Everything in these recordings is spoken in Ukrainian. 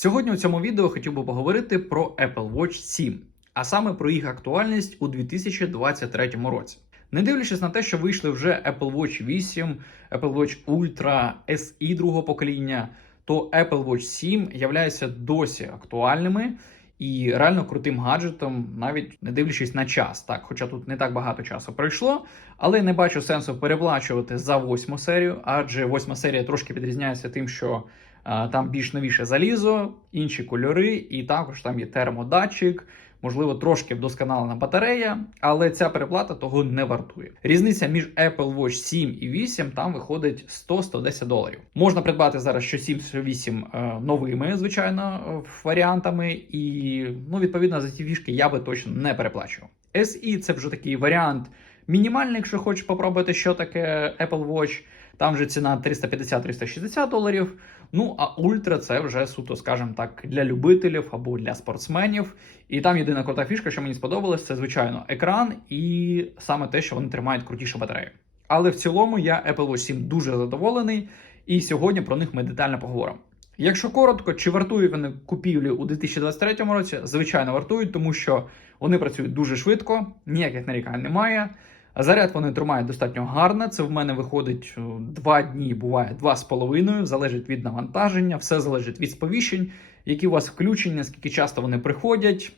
Сьогодні у цьому відео хотів би поговорити про Apple Watch 7, а саме про їх актуальність у 2023 році. Не дивлячись на те, що вийшли вже Apple Watch 8, Apple Watch Ultra, SE другого покоління, то Apple Watch 7 являються досі актуальними і реально крутим гаджетом, навіть не дивлячись на час. Так, хоча тут не так багато часу пройшло, але не бачу сенсу переплачувати за восьму серію, адже восьма серія трошки відрізняється тим, що там більш новіше залізо, інші кольори, і також там є термодатчик. Можливо, трошки вдосконалена батарея, але ця переплата того не вартує. Різниця між Apple Watch 7 і 8 там виходить 100-110 доларів. Можна придбати зараз що 7, що 8 е, новими, звичайно, е, варіантами, і ну, відповідно за ці фішки я би точно не переплачував. SE це вже такий варіант мінімальний, якщо хочеш попробувати, що таке Apple Watch. Там вже ціна 350-360 доларів. Ну а ультра це вже суто, скажімо так, для любителів або для спортсменів. І там єдина крута фішка, що мені сподобалось, це звичайно екран і саме те, що вони тримають крутішу батарею. Але в цілому я Apple Watch 7 дуже задоволений, і сьогодні про них ми детально поговоримо. Якщо коротко, чи вартують вони купівлі у 2023 році? Звичайно, вартують, тому що вони працюють дуже швидко, ніяких нарікань немає. Заряд вони тримають достатньо гарно. Це в мене виходить два дні, буває два з половиною. Залежить від навантаження, все залежить від сповіщень, які у вас включені, наскільки часто вони приходять.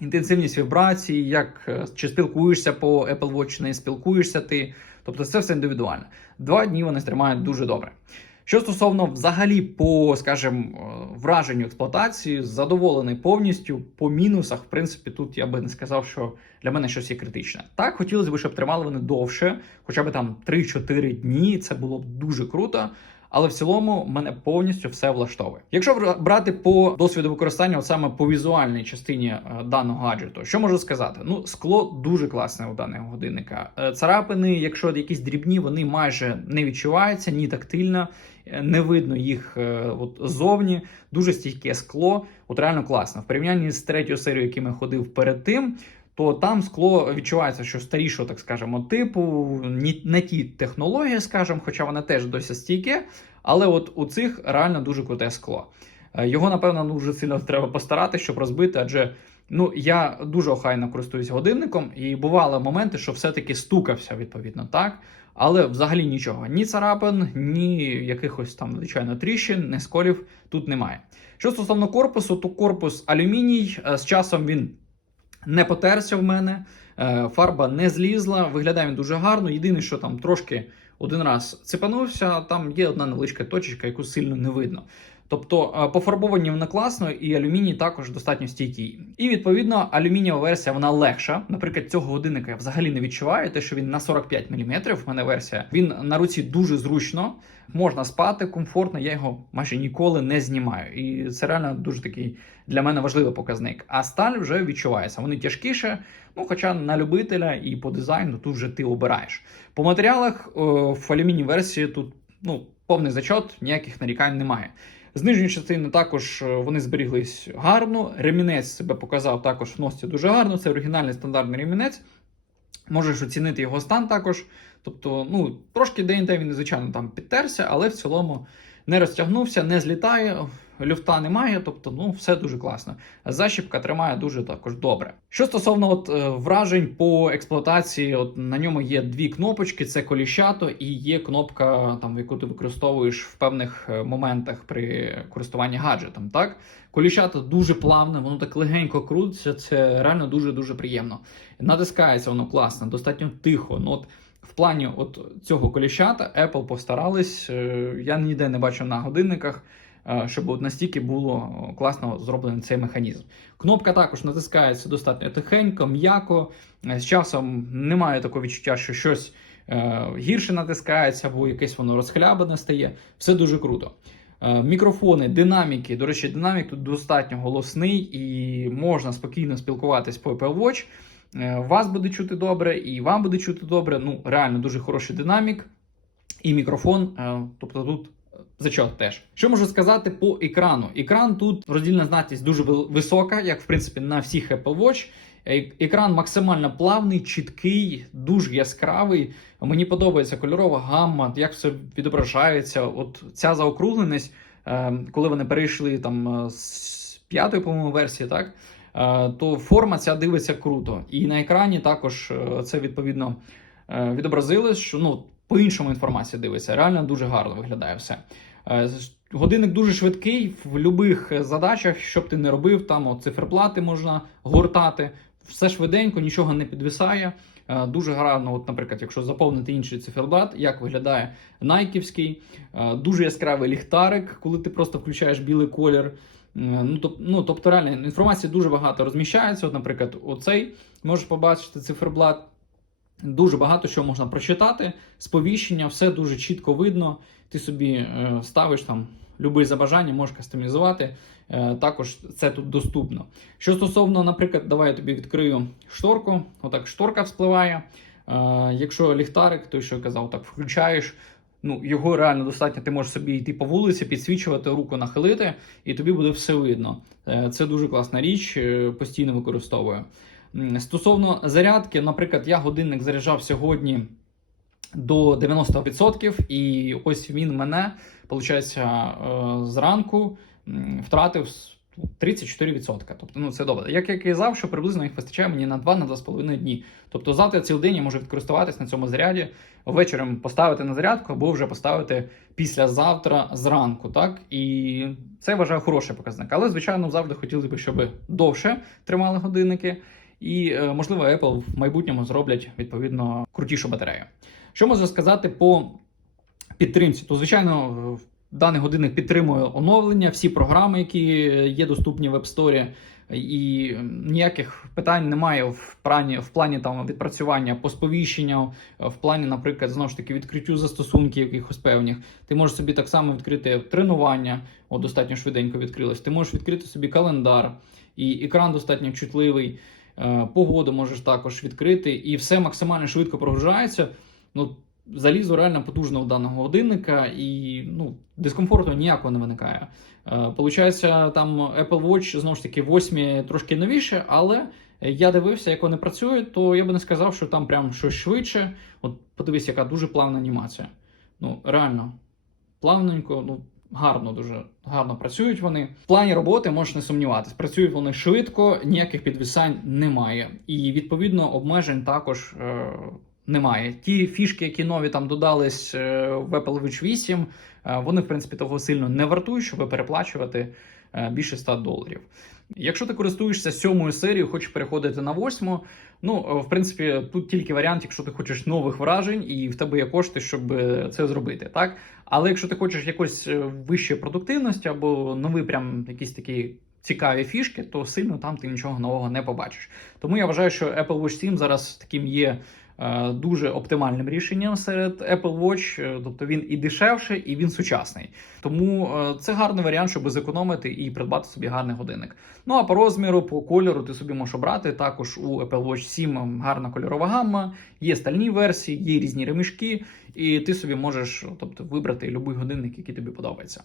Інтенсивність вібрацій, як е, чи спілкуєшся по Apple Watch, не спілкуєшся ти. Тобто це все індивідуально. Два дні вони тримають дуже добре. Що стосовно взагалі по, скажімо, враженню експлуатації, задоволений повністю по мінусах, в принципі, тут я би не сказав, що для мене щось є критичне. Так, хотілося б, щоб тримали вони довше, хоча б там 3-4 дні. Це було б дуже круто. Але в цілому мене повністю все влаштовує. Якщо брати по досвіду використання, от саме по візуальній частині е, даного гаджету, що можу сказати? Ну, скло дуже класне у даного годинника. Е, Царапини, якщо якісь дрібні, вони майже не відчуваються ні тактильно, е, не видно їх от ззовні. Дуже стійке скло. От реально класно. В порівнянні з третьою серією, яким я ходив перед тим то там скло відчувається, що старішого, так скажемо, типу, не ті технології, скажімо, хоча вони теж досі стійке, але от у цих реально дуже круте скло. Е, Його, напевно, дуже сильно треба постарати, щоб розбити, адже ну, я дуже охайно користуюсь годинником, і бували моменти, що все-таки стукався, відповідно, так. Але взагалі нічого, ні царапин, ні якихось там, звичайно, тріщин, ні сколів тут немає. Що стосовно корпусу, то корпус алюміній, е, з часом він не потерся в мене, е, фарба не злізла, виглядає він дуже гарно. Єдине, що там трошки один раз цепанувся, там є одна невеличка точечка, яку сильно не видно. Тобто е, пофарбовані вона класно, і алюміній також достатньо стійкий. І відповідно алюмінієва версія вона легша. Наприклад, цього годинника я взагалі не відчуваю, те, що він на 45 мм, в мене версія. Він на руці дуже зручно, можна спати комфортно. Я його майже ніколи не знімаю. І це реально дуже такий для мене важливий показник. А сталь вже відчувається. Вони тяжкіше, ну хоча на любителя і по дизайну тут вже ти обираєш. По матеріалах о, в алюміній версії тут ну повний зачот, ніяких нарікань немає. З нижньої частини також е, вони зберіглись гарно. Ремінець себе показав також в носці дуже гарно. Це оригінальний стандартний ремінець. Можеш оцінити його стан також. Тобто, ну, трошки день він, звичайно, там підтерся, але в цілому не розтягнувся, не злітає, люфта немає, тобто, ну, все дуже класно. Защіпка тримає дуже також добре. Що стосовно от, е, вражень по експлуатації, от на ньому є дві кнопочки: це коліщато і є кнопка, там, яку ти використовуєш в певних е, моментах при користуванні гаджетом. Так, коліщато дуже плавне, воно так легенько крутиться. Це реально дуже дуже приємно. Натискається воно класно, достатньо тихо. Ну, от, в плані от цього коліщата Apple постарались. е, Я ніде не бачу на годинниках, е, щоб от настільки було класно зроблений цей механізм. Кнопка також натискається достатньо тихенько, м'яко. Е, З часом немає такого відчуття, що щось е, гірше натискається, або якесь воно розхлябане стає. Все дуже круто. Е, Мікрофони, динаміки. До речі, динамік тут достатньо голосний і можна спокійно спілкуватись по Apple Watch. Е, Вас буде чути добре, і вам буде чути добре. Ну, реально дуже хороший динамік і мікрофон. е, Тобто тут зачот теж. Що можу сказати по екрану? Екран тут роздільна здатність дуже висока, як в принципі на всіх Apple Watch. Е- Екран максимально плавний, чіткий, дуже яскравий. Мені подобається кольорова гамма, як все відображається. От ця заокругленість е, коли вони перейшли там е, з п'ятої, по-моєму, версії, так. Е, То форма ця дивиться круто. І на екрані також е, це відповідно е, відобразили, що ну, по-іншому інформація дивиться. Реально дуже гарно виглядає все. Годинник дуже швидкий в будь-яких задачах, що б ти не робив, там от, циферблати можна гортати. Все швиденько, нічого не підвисає. Дуже гарно, от, наприклад, якщо заповнити інший циферблат, як виглядає найківський, дуже яскравий ліхтарик, коли ти просто включаєш білий колір. Е, Ну, тоб, ну, тобто, реально інформації дуже багато розміщається. От, наприклад, оцей можеш побачити циферблат. Дуже багато що можна прочитати, сповіщення, все дуже чітко видно. Ти собі е, ставиш там любий за бажанням, можеш кастомізувати. Е, також це тут доступно. Що стосовно, наприклад, давай я тобі відкрию шторку. Отак шторка вспливає. Е, якщо ліхтарик, той що я казав, так включаєш. Ну, його реально достатньо. Ти можеш собі йти по вулиці, підсвічувати, руку нахилити, і тобі буде все видно. Е, Це дуже класна річ, е, постійно використовую. Стосовно зарядки, наприклад, я годинник заряджав сьогодні до 90%, і ось він мене, виходить, зранку втратив 34%. Тобто, ну це добре. Як я казав, що приблизно їх вистачає мені на 2-2,5 дні. Тобто завтра цілий день я можу відкористуватись на цьому заряді, ввечері поставити на зарядку або вже поставити післязавтра зранку. Так? І це я вважаю хороший показник. Але, звичайно, завжди хотілося б, щоб довше тримали годинники. І, е, можливо, Apple в майбутньому зроблять відповідно крутішу батарею. Що можу сказати по підтримці? То, звичайно, даний годинник підтримує оновлення, всі програми, які є доступні в App Store, і ніяких питань немає в плані, в плані там відпрацювання по сповіщенню, в плані, наприклад, знову ж таки відкриттю застосунків якихось певних. Ти можеш собі так само відкрити тренування, от достатньо швиденько відкрилось. Ти можеш відкрити собі календар, і екран достатньо чутливий. Е, Погоду можеш також відкрити, і все максимально швидко прогружається. Ну, залізо реально потужно у даного годинника, і ну, дискомфорту ніякого не виникає. Е, Получається, там Apple Watch знову ж таки 8 трошки новіше, але я дивився, як вони працюють, то я би не сказав, що там прям щось швидше. От подивись, яка дуже плавна анімація. Ну, реально, плавненько, ну. Гарно, дуже гарно працюють вони. В плані роботи можеш не сумніватись. Працюють вони швидко, ніяких підвисань немає. І відповідно обмежень також е, немає. Ті фішки, які нові там додались е, в Apple Watch 8, е, вони в принципі того сильно не вартують, щоб переплачувати е, більше 100 доларів. Якщо ти користуєшся сьомою серією, хочеш переходити на восьму, ну в принципі, тут тільки варіант, якщо ти хочеш нових вражень і в тебе є кошти, щоб це зробити, так. Але якщо ти хочеш якось вищої продуктивності або нові прям якісь такі цікаві фішки, то сильно там ти нічого нового не побачиш. Тому я вважаю, що Apple Watch 7 зараз таким є дуже оптимальним рішенням серед Apple Watch, е, тобто він і дешевший, і він сучасний. Тому е, це гарний варіант, щоб зекономити і придбати собі гарний годинник. Ну а по розміру, по кольору ти собі можеш обрати. Також у Apple Watch 7 гарна кольорова гамма, є стальні версії, є різні ремішки, і ти собі можеш тобто, вибрати будь-який годинник, який тобі подобається.